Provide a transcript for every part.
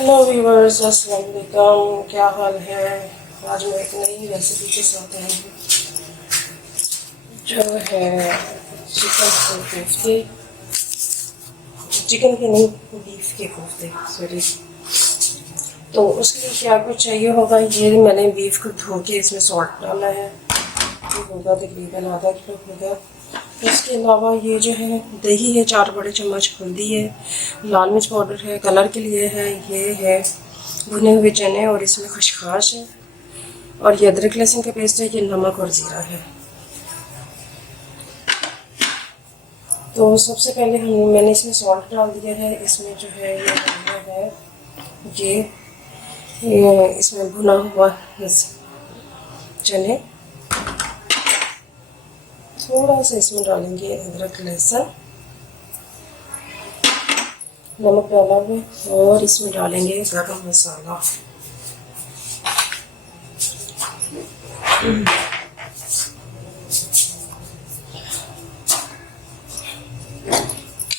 Hello viewers, अस्सलाम वालेकुम। क्या हाल है? आज मैं एक नई रेसिपी के साथ आई हूँ जो है चिकन के कोफ्ते। चिकन के नहीं, बीफ के कोफ्ते, सॉरी। तो उसके लिए क्या कुछ चाहिए होगा, ये मैंने बीफ को धो के इसमें सॉल्ट डाला है। ये होगा तकरीबन आधा किलो होगा। इसके अलावा ये जो है दही है, 4 बड़े चम्मच हल्दी है, लाल मिर्च पाउडर है, कलर के लिए है, ये है भुने हुए चने और इसमें खसखस है, और ये अदरक लहसुन का पेस्ट है, ये नमक और ज़ीरा है। तो सबसे पहले मैंने इसमें सॉल्ट डाल दिया है। इसमें जो है ये डालना है ये इसमें भुना हुआ चने, थोड़ा सा इसमें डालेंगे अदरक लहसुन, नमक डाला हुआ, और इसमें डालेंगे गरम मसाला।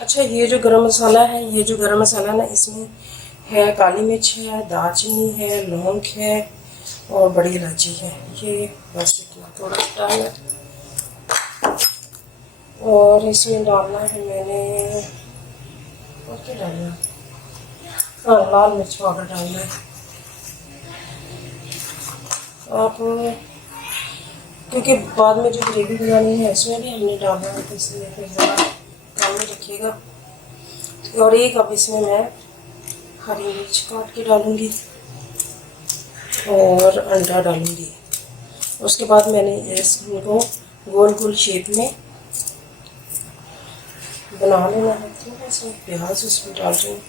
अच्छा, ये जो गरम मसाला है, ना, इसमें है काली मिर्च है, दालचीनी है, लौंग है और बड़ी इलायची है। ये बस इतना थोड़ा डालना, और इसमें डालना है मैंने, और क्या डालना, हाँ, लाल मिर्च पाउडर डालना है। आप क्योंकि बाद में जो ग्रेवी बनानी है इसमें भी हमने डालना है, तो इसलिए फिर ज़रा कम में रखिएगा। और एक अब इसमें मैं हरी मिर्च काट के डालूँगी और अंडा डालूँगी। उसके बाद मैंने इसको गोल गोल शेप में बना लेना है। थोड़ा सा प्याज उसमें डाल रही हूँ,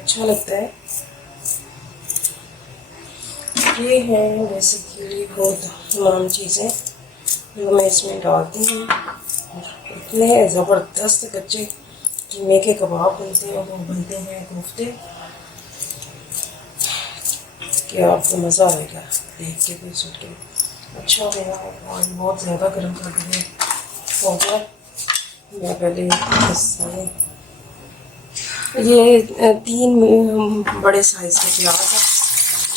अच्छा लगता है। ये है बेसिकली वो तमाम चीज़ें जो मैं इसमें डालती हूँ। इतने ज़बरदस्त कच्चे कीमे के कबाब बनते हैं, वो बनते हैं कोफ्ते, कि आपको मज़ा आएगा देख के भी सुन के। अच्छा होगा, और बहुत ज़्यादा गर्म कर दिया हो गया। मैं पहले ये 3 बड़े साइज़ के प्याज है,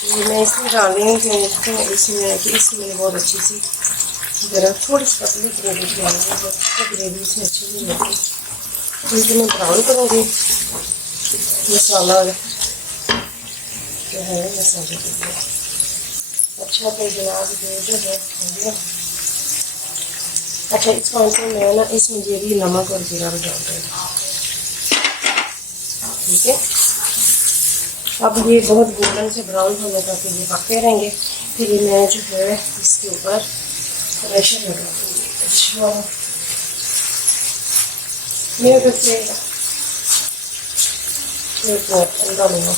ये मैं इसमें डाल रही हूँ कि इसमें बहुत अच्छी सी ज़रा थोड़ी सी पतली ग्रेवी डालूँगी, तो ग्रेवी से अच्छी नहीं लगती। क्योंकि मैं ब्राउन करूँगी मसाला जो है, मसाले के लिए। अच्छा, तो जनाब ये जो है हो गया। अच्छा, इस पॉइंट पर मैं ना इसमें ये भी नमक और ज़ीरा भी डाल रही हूँ, ठीक है। अब ये बहुत गोल्डन से ब्राउन होने तक ये पकते रहेंगे। फिर ये मैं जो है इसके ऊपर प्रेशर लगा दूँगी। अच्छा, मेरे बच्चे एक मिनट अंडा लेना।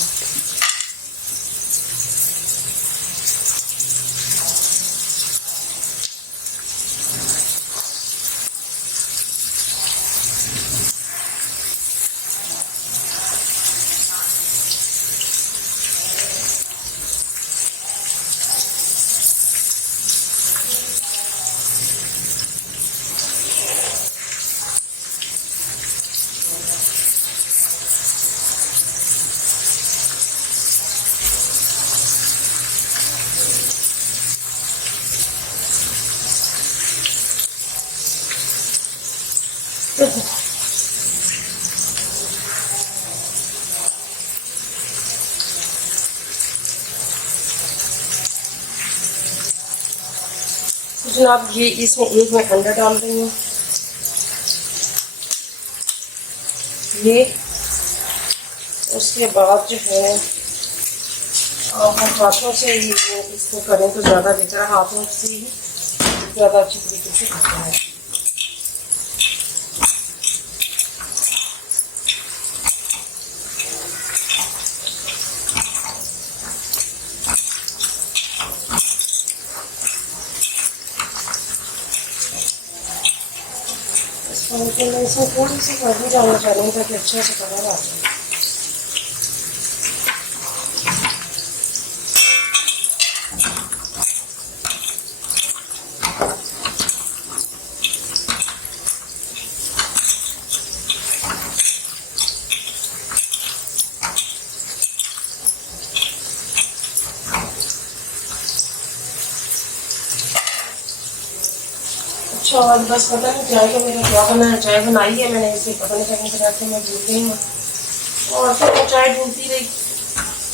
जनाब ये इसमें एक मैं अंडा डाल रही हूँ। ये उसके बाद जो है आप हाथों से ही इसको करें तो ज़्यादा बेहतर है, हाथों से ही ज़्यादा अच्छी तरीके से करता है। मैं इसमें थोड़ी सी हल्दी डालना चाह रही हूँ ताकि अच्छा से कलर आ जाए। अच्छा आज बस पता नहीं चाय का मेरा क्या बना है। चाय बनाई है मैंने, इसे पता नहीं करने के बाद मैं भूल गई हूँ और फिर मैं चाय ढूंढती रही।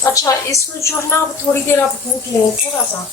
अच्छा इसको जो है ना थोड़ी देर आप भूख लें थोड़ा सा।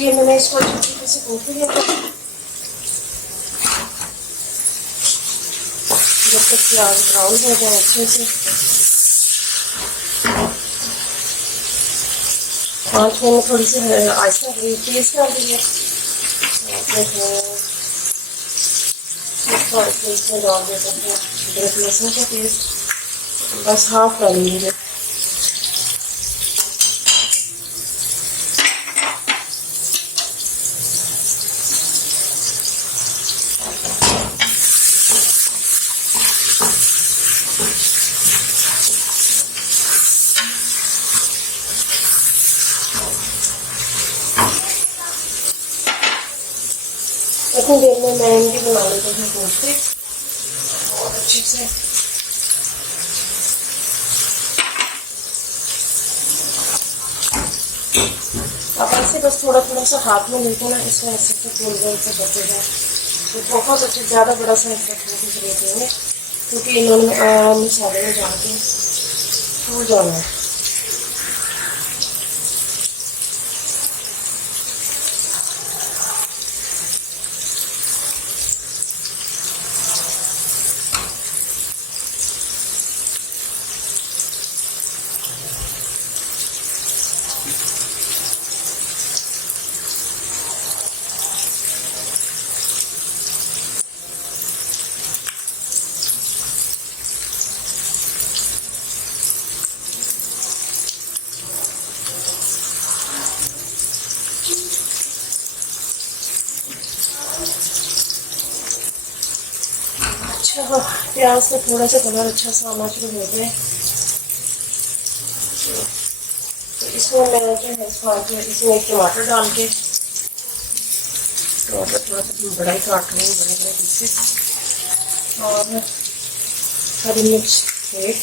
ये मैंने इसको अच्छी तरीके से भून लिया था। जब तक प्याज ब्राउन हो जाए अच्छे से 5 मिनट थोड़ी सी आहिस्ता तेज कर दी है। इसमें डाल देते हैं अदरक लहसुन का पेस्ट, बस हाफ डालेंगे। इतनी देर में मैं इनकी बना लेती हूँ कोफ्ते और अच्छे से। अब ऐसे बस थोड़ा थोड़ा सा हाथ में लेके ना इसमें ऐसे से गोल से बचेगा तो बहुत अच्छे, ज़्यादा बड़ा सा इफेक्ट नहीं करेंगे क्योंकि इन्होंने मसाले में डाल के फूल जाना है। अच्छा प्याज से थोड़ा सा कलर अच्छा सा आना शुरू हो गया तो इसमें मैं जो है इसमें एक टमाटर डाल के, टमाटर थोड़ा सा बड़ा ही काट रही हूँ, बड़े बड़े पीसेस, और हरी मिर्च एक,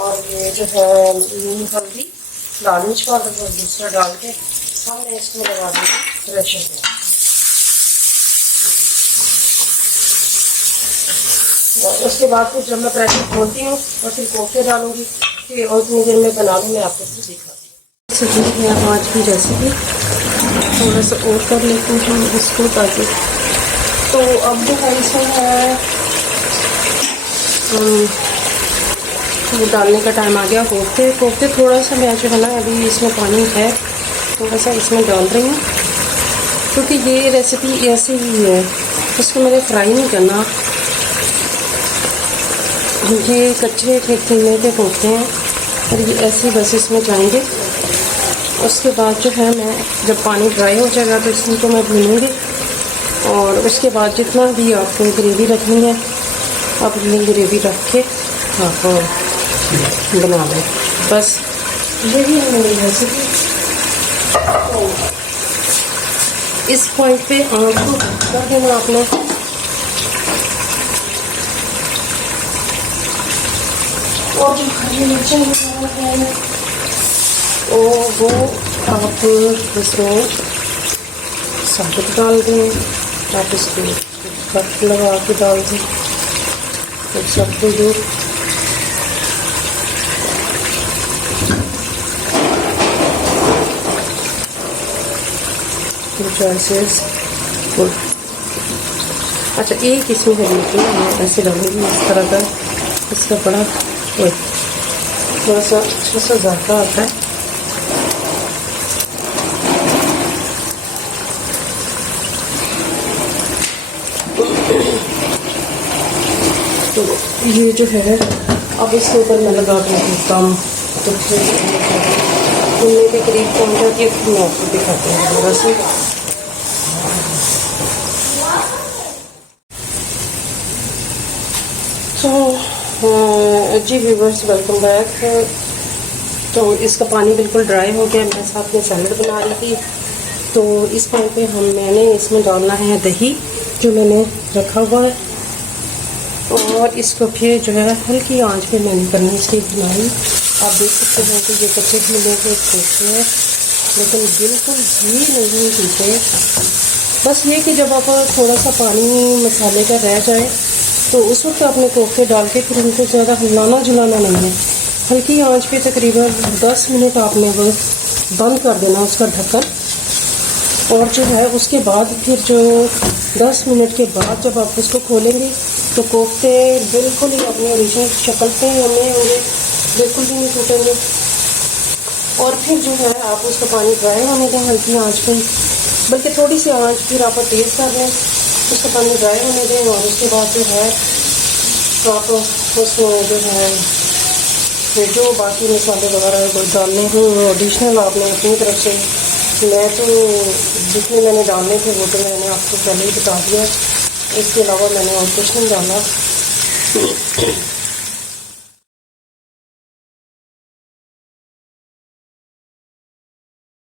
और ये जो है हल्दी, लाल मिर्च पाउडर और दूसरा डाल के हमने इसमें लगा दिया प्रेशर में। उसके बाद फिर जब मैं प्रेशर खोलती हूँ और फिर कोफ्ते डालूंगी फिर और उतनी देर में बना लूँ, मैं आपको फिर दिखाती हूँ। सब्जी है आज की रेसिपी, थोड़ा सा और कर लेते हैं इसको ताकि, तो अब जो है इसमें है तो डालने का टाइम आ गया। कोफ्ते थोड़ा सा मैं जो है ना अभी इसमें पानी है थोड़ा सा इसमें डाल रही हूँ क्योंकि ये रेसिपी ऐसे ही है, इसको मैंने फ्राई नहीं करना। ये कच्चे कीमे पे कोफ्ते हैं और ये ऐसे बस इसमें जाएंगे। उसके बाद जो है मैं जब पानी ड्राई हो जाएगा तो इसको मैं भूनूंगी और उसके बाद जितना भी आपको ग्रेवी रखनी है आप अपनी ग्रेवी रख के आप बना लें। बस यही है मेरी रेसिपी। तो इस पॉइंट पे आँच को कर देना आपने। और जो हरी मिर्चें हैं वो आप इसमें साबुत डाल दें, आप इसको कट लगा के डाल दें तो सब कुछ choices good। अच्छा एक इसमें है मीठी, मैं ऐसे डालूंगी इस तरह का, इसका बड़ा थोड़ा सा अच्छा सा जायका आता है। तो ये जो है अब इसके ऊपर मैं लगा दूँगी कम, तो फिर भुनने के करीब पहुँच जाती है, फिर मैं आपको दिखाती हूँ थोड़ा सा। तो जी व्यूवर्स, वेलकम बैक। तो इसका पानी बिल्कुल ड्राई हो गया, मैं साथ में सैलड बना रही थी। तो इस टाइम पे मैंने इसमें डालना है दही जो मैंने रखा हुआ है, और इसको फिर जो है हल्की आंच पे मैंने करनी इसकी बनाई। आप देख सकते हैं कि ये कच्चे फूलों के छोटे हैं, लेकिन बिल्कुल भी नहीं टूटे। बस ये कि जब आप थोड़ा सा पानी मसाले का रह जाए तो उस वक्त आपने कोफ्ते डाल के फिर उनको ज़्यादा हिलाना झुलाना नहीं है, हल्की आंच पे तकरीबन 10 मिनट आपने वो बंद कर देना उसका ढक्कन। और जो है उसके बाद फिर जो 10 मिनट के बाद जब आप उसको खोलेंगे तो कोफ्ते बिल्कुल ही अपनी ओरिजिनल शक्ल पे हमें होंगे, बिल्कुल भी नहीं टूटेंगे। और फिर जो है आप उसका पानी ड्राई होने दें हल्की आंच पे, बल्कि थोड़ी सी आंच फिर आप तेज़ कर लें, उसका पानी ड्राई होने दें। और उसके बाद जो है आप उसमें जो है जो बाकी मसाले वगैरह डालने हैं एडिशनल आपने अपनी तरफ से, मैं तो जितने मैंने डालने थे वो तो मैंने आपको पहले ही बता दिया, इसके अलावा मैंने और कुछ नहीं डाला।